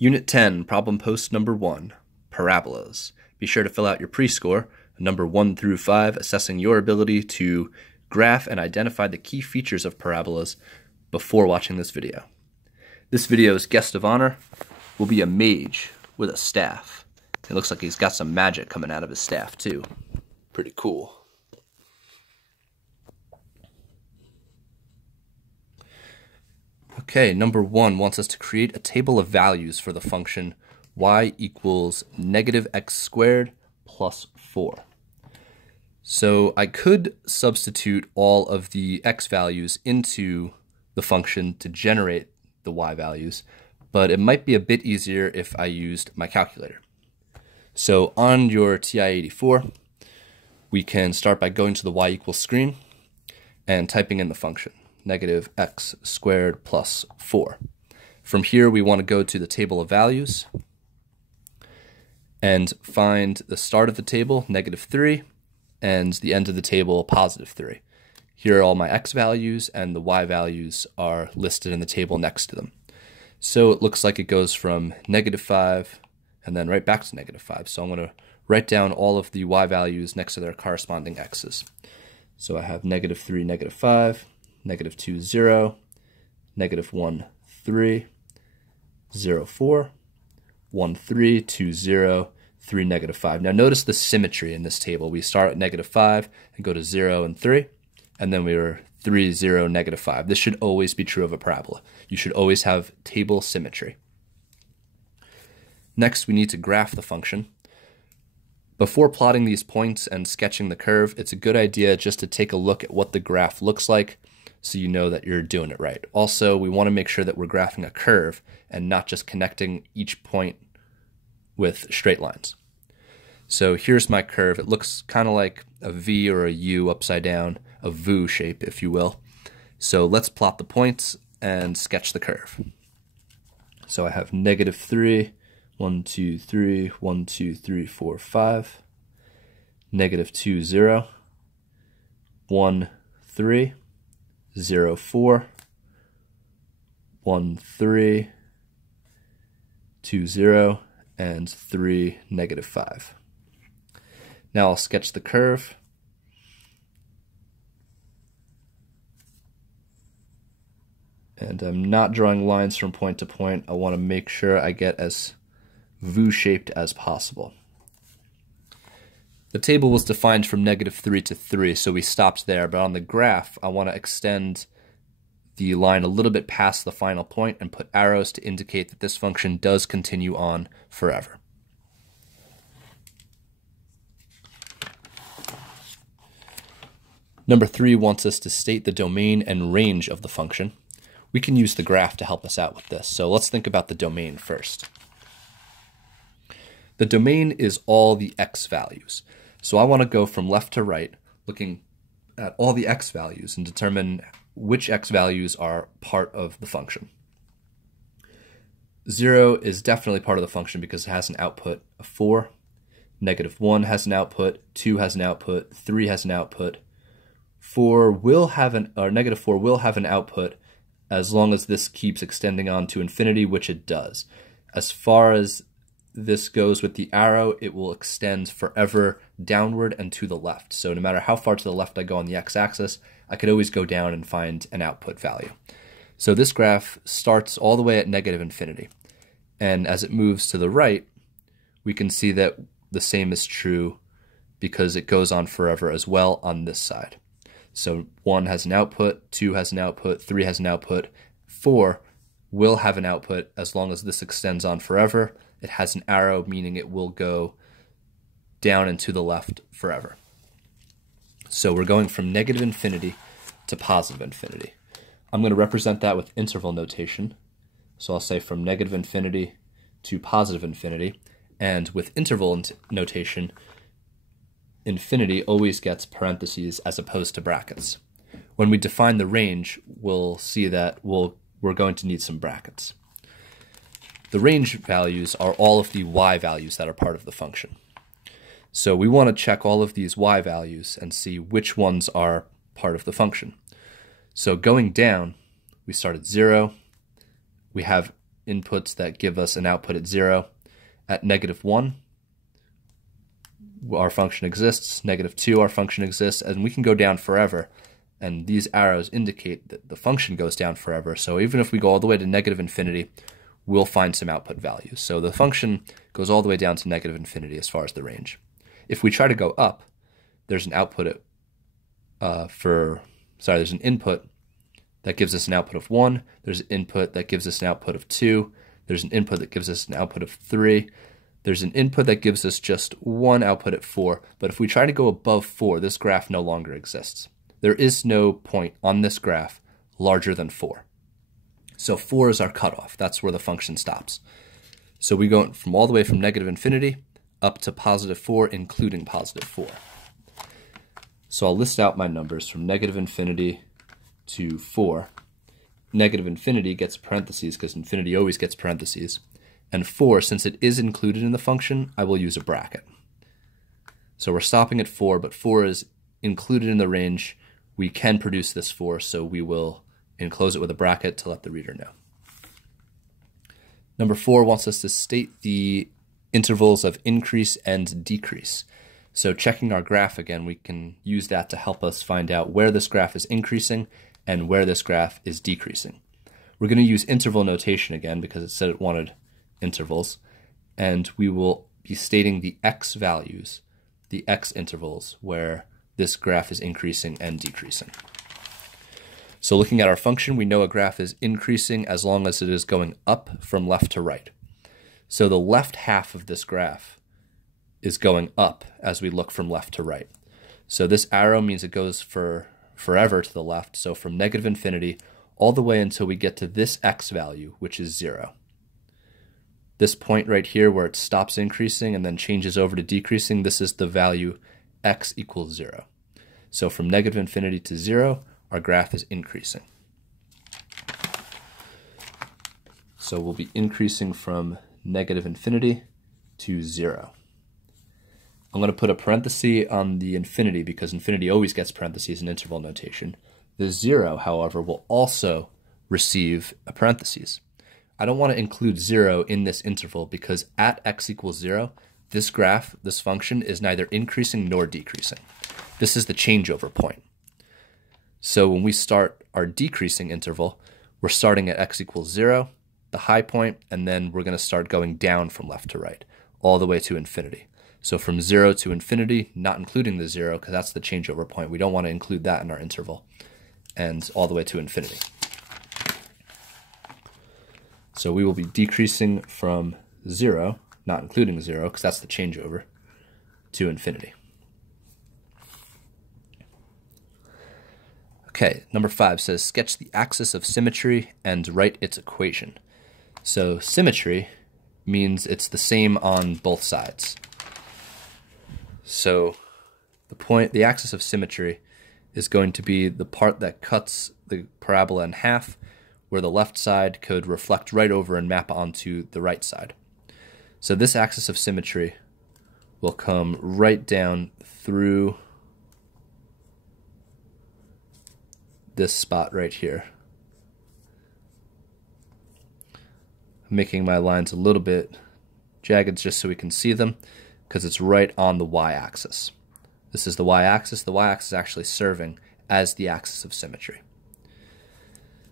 Unit 10, problem post number 1, Parabolas. Be sure to fill out your pre-score, number 1 through 5, assessing your ability to graph and identify the key features of parabolas before watching this video. This video's guest of honor will be a mage with a staff. It looks like he's got some magic coming out of his staff too. Pretty cool. Okay, number 1 wants us to create a table of values for the function y equals negative x squared plus 4. So I could substitute all of the x values into the function to generate the y values, but it might be a bit easier if I used my calculator. So on your TI-84, we can start by going to the y equals screen and typing in the function, negative x squared plus 4. From here, we want to go to the table of values and find the start of the table, negative 3, and the end of the table, positive 3. Here are all my x values, and the y values are listed in the table next to them. So it looks like it goes from negative 5 and then right back to negative 5. So I'm going to write down all of the y values next to their corresponding x's. So I have negative 3, negative 5, negative 2, 0, negative 1, 3, 0, 4, 1, 3, 2, 0, 3, negative 5. Now notice the symmetry in this table. We start at negative 5 and go to 0 and 3, and then we were 3, 0, negative 5. This should always be true of a parabola. You should always have table symmetry. Next, we need to graph the function. Before plotting these points and sketching the curve, it's a good idea just to take a look at what the graph looks like so you know that you're doing it right. Also, we want to make sure that we're graphing a curve and not just connecting each point with straight lines. So here's my curve. It looks kind of like a V or a U upside down, a V shape, if you will. So let's plot the points and sketch the curve. So I have negative 3, 1, 2, 3, 1, 2, 3, 4, 5, negative 2, 0, 1, 3, 0, 4, 1, 3, 2, 0, and 3, negative 5. Now I'll sketch the curve. And I'm not drawing lines from point to point. I want to make sure I get as V-shaped as possible. The table was defined from negative 3 to 3, so we stopped there, but on the graph, I want to extend the line a little bit past the final point and put arrows to indicate that this function does continue on forever. Number 3 wants us to state the domain and range of the function. We can use the graph to help us out with this, so let's think about the domain first. The domain is all the x values. So I want to go from left to right, looking at all the x values and determine which x values are part of the function. 0 is definitely part of the function because it has an output of 4. Negative 1 has an output, 2 has an output, 3 has an output. Negative 4 will have an output as long as this keeps extending on to infinity, which it does. As far as this goes with the arrow, it will extend forever downward and to the left. So no matter how far to the left I go on the x-axis, I could always go down and find an output value. So this graph starts all the way at negative infinity. And as it moves to the right, we can see that the same is true because it goes on forever as well on this side. So 1 has an output, 2 has an output, 3 has an output, 4 will have an output as long as this extends on forever. It has an arrow, meaning it will go down and to the left forever. So we're going from negative infinity to positive infinity. I'm going to represent that with interval notation. So I'll say from negative infinity to positive infinity. And with interval notation, infinity always gets parentheses as opposed to brackets. When we define the range, we'll see that we're going to need some brackets. The range values are all of the y values that are part of the function. So we want to check all of these y values and see which ones are part of the function. So going down, we start at 0. We have inputs that give us an output at 0. At -1, our function exists. -2, our function exists. And we can go down forever. And these arrows indicate that the function goes down forever. So even if we go all the way to -infinity, we'll find some output values. So the function goes all the way down to -infinity as far as the range. If we try to go up, there's an output there's an input that gives us an output of 1. There's an input that gives us an output of 2. There's an input that gives us an output of 3. There's an input that gives us just 1 output at 4. But if we try to go above 4, this graph no longer exists. There is no point on this graph larger than 4. So 4 is our cutoff. That's where the function stops. So we go from all the way from -infinity up to +4, including +4. So I'll list out my numbers from -infinity to 4. -infinity gets parentheses because infinity always gets parentheses. And 4, since it is included in the function, I will use a bracket. So we're stopping at 4, but 4 is included in the range. We can produce this 4, so we will enclose it with a bracket to let the reader know. Number 4 wants us to state the intervals of increase and decrease. So checking our graph again, we can use that to help us find out where this graph is increasing and where this graph is decreasing. We're going to use interval notation again because it said it wanted intervals, and we will be stating the x values, the x intervals, where this graph is increasing and decreasing. So looking at our function, we know a graph is increasing as long as it is going up from left to right. So the left half of this graph is going up as we look from left to right. So this arrow means it goes for forever to the left, so from -infinity all the way until we get to this x value, which is 0. This point right here where it stops increasing and then changes over to decreasing, this is the value x equals 0. So from -infinity to 0, our graph is increasing. So we'll be increasing from -infinity to 0. I'm going to put a parenthesis on the infinity because infinity always gets parentheses in interval notation. The 0, however, will also receive a parenthesis. I don't want to include 0 in this interval because at x equals 0, this graph, this function, is neither increasing nor decreasing. This is the changeover point. So when we start our decreasing interval, we're starting at x equals 0, the high point, and then we're going to start going down from left to right, all the way to infinity. So from 0 to infinity, not including the 0, because that's the changeover point. We don't want to include that in our interval. And all the way to infinity. So we will be decreasing from 0, not including 0, because that's the changeover, to infinity. Okay, number 5 says, sketch the axis of symmetry and write its equation. So symmetry means it's the same on both sides. So the axis of symmetry is going to be the part that cuts the parabola in half, where the left side could reflect right over and map onto the right side. So this axis of symmetry will come right down through this spot right here. I'm making my lines a little bit jagged just so we can see them, because it's right on the y-axis. This is the y-axis. The y-axis is actually serving as the axis of symmetry.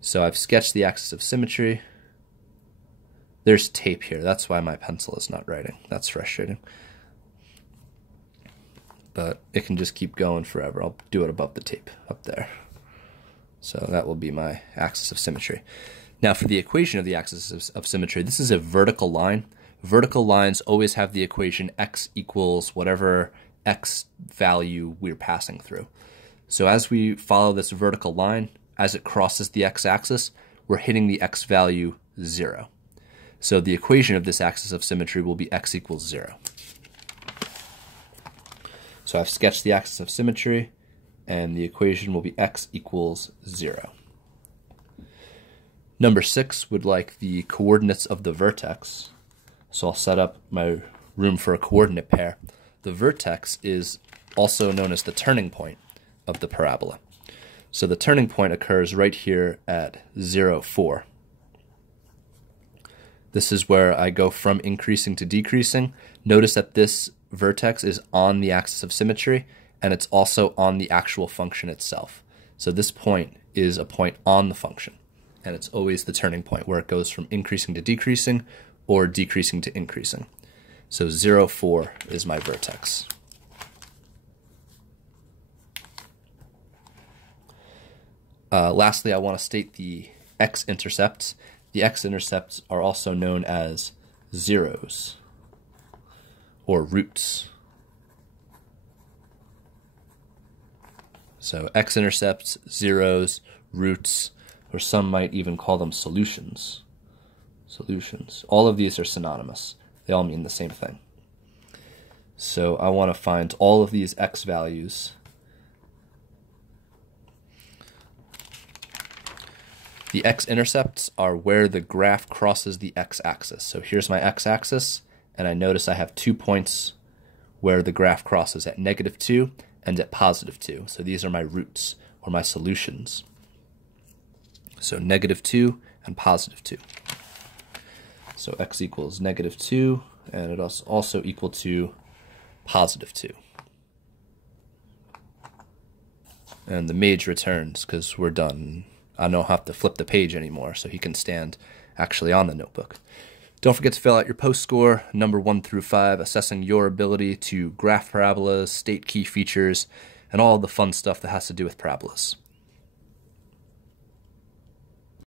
So I've sketched the axis of symmetry. There's tape here. That's why my pencil is not writing. That's frustrating. But it can just keep going forever. I'll do it above the tape, up there. So that will be my axis of symmetry. Now for the equation of the axis of symmetry, this is a vertical line. Vertical lines always have the equation x equals whatever x value we're passing through. So as we follow this vertical line, as it crosses the x-axis, we're hitting the x value 0. So the equation of this axis of symmetry will be x equals 0. So I've sketched the axis of symmetry, and the equation will be x equals 0. Number 6 would like the coordinates of the vertex. So I'll set up my room for a coordinate pair. The vertex is also known as the turning point of the parabola. So the turning point occurs right here at 0, 4. This is where I go from increasing to decreasing. Notice that this vertex is on the axis of symmetry, and it's also on the actual function itself. So this point is a point on the function, and it's always the turning point where it goes from increasing to decreasing or decreasing to increasing. So 0, 4 is my vertex. Lastly, I want to state the X-intercepts. The X-intercepts are also known as zeros or roots. So X-intercepts, zeros, roots, or some might even call them solutions. Solutions. All of these are synonymous. They all mean the same thing. So I want to find all of these X values. The X-intercepts are where the graph crosses the X-axis. So here's my X-axis, and I notice I have 2 points where the graph crosses at -2 and at +2. So these are my roots, or my solutions. So -2 and +2. So X equals -2, and it is also equal to +2. And the mage returns because we're done. I don't have to flip the page anymore, so he can stand actually on the notebook. Don't forget to fill out your post score, number 1 through 5, assessing your ability to graph parabolas, state key features, and all the fun stuff that has to do with parabolas.